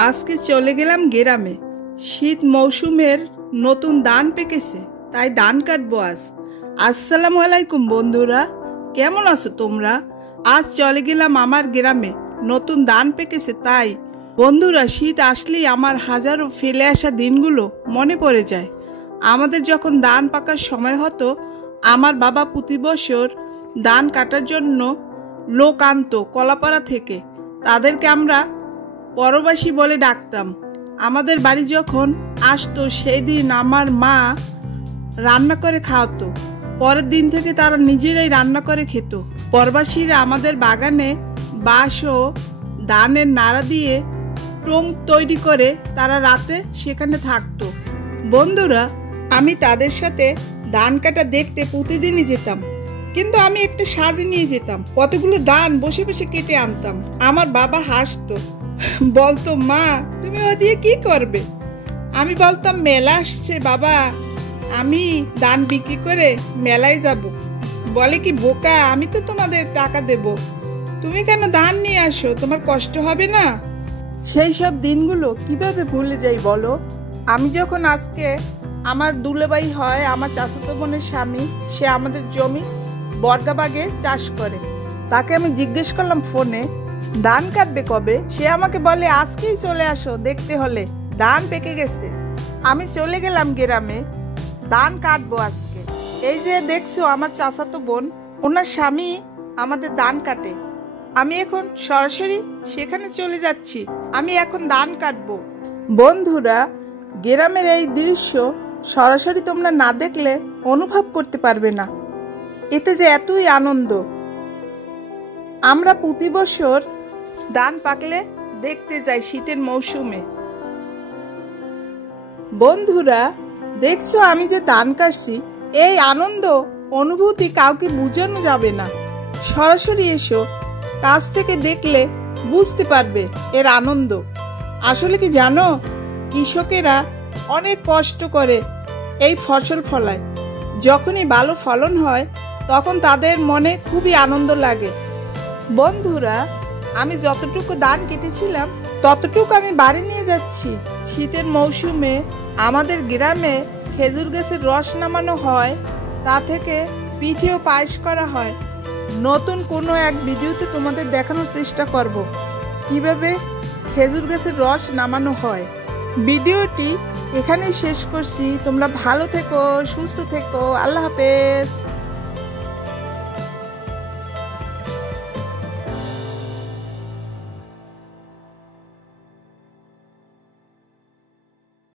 আজকে চলে গেলাম গ্রামে। শীত মৌসুমের নতুন ধান পেকেছে, তাই ধান কাটবো আজ। আসসালামু আলাইকুম বন্ধুরা, কেমন আছো তোমরা? আজ চলে গেলাম আমার গ্রামে, নতুন ধান পেকেছে তাই। বন্ধুরা, শীত আসলেই আমার হাজারো ফেলে আসা দিনগুলো মনে পড়ে যায়। আমাদের যখন ধান পাকার সময় হতো, আমার বাবা প্রতি বছর ধান কাটার জন্য লোক আনতো কলাপাড়া থেকে। তাদেরকে আমরা পরবাসী বলে ডাকতাম। আমাদের বাড়ি যখন আসতো, সেই দিন আমার মা রান্না করে খাওয়াতো। পরের দিন থেকে তারা নিজেরাই রান্না করে খেত। পরবাসীরা আমাদের বাগানে বাঁশ ও ধানের নাড়া দিয়ে টোং তৈরি করে তারা রাতে সেখানে থাকতো। বন্ধুরা, আমি তাদের সাথে ধান কাটা দেখতে প্রতিদিনই যেতাম, কিন্তু আমি একটা সাজে নিয়ে যেতাম। কতগুলো ধান বসে বসে কেটে আনতাম। আমার বাবা হাসতো, বলতো, মা তুমি ও দিয়ে কি করবে? আমি বলতাম, মেলা আসছে বাবা, আমি ধান বিক্রি করে মেলায় যাব। বলে কি, বোকা, আমি তো তোমাদের টাকা দেব, তুমি কেন ধান নিয়ে আসো, তোমার কষ্ট হবে না? সেই সব দিনগুলো কিভাবে ভুলে যাই বলো? আমি যখন আজকে আমার দুলাভাই হয়, আমার চাচাতো বোনের স্বামী, সে আমাদের জমি বর্গাবাগে চাষ করে। তাকে আমি জিজ্ঞেস করলাম ফোনে, ধান কাটবে কবে? সে আমাকে বলে, আজকেই চলে আসো, দেখতে হলে ধান পেকে গেছে। আমি চলে গেলাম গ্রামে, ধান কাটবো আজকে। এই যে দেখছো আমার চাচাতো বোন, ওনার স্বামী আমাদের ধান কাটে। আমি এখন সরাসরি সেখানে চলে যাচ্ছি, আমি এখন ধান কাটবো। বন্ধুরা, গ্রামের এই দৃশ্য সরাসরি তোমরা না দেখলে অনুভব করতে পারবে না, এতে যে এতই আনন্দ। আমরা প্রতি বছর ধান পাকলে দেখতে যাই শীতের মৌসুমে। বন্ধুরা, দেখছো আমি যে ধান কাটছি, এই আনন্দ অনুভূতি কাউকে বোঝানো যাবে না। সরাসরি এসো, কাছ থেকে দেখলে বুঝতে পারবে এর আনন্দ। আসলে কি জানো, কৃষকেরা অনেক কষ্ট করে এই ফসল ফলায়। যখনই ভালো ফলন হয়, তখন তাদের মনে খুবই আনন্দ লাগে। বন্ধুরা, আমি যতটুকু ধান কেটেছিলাম ততটুকু আমি বাড়ি নিয়ে যাচ্ছি। শীতের মৌসুমে আমাদের গ্রামে খেজুর গাছের রস নামানো হয়, তা থেকে পিঠে ও পায়েস করা হয়। নতুন কোনো এক ভিডিওতে তোমাদের দেখানোর চেষ্টা করব কিভাবে খেজুর গাছের রস নামানো হয়। ভিডিওটি এখানেই শেষ করছি। তোমরা ভালো থেকো, সুস্থ থেকো, আল্লাহ হাফেজ।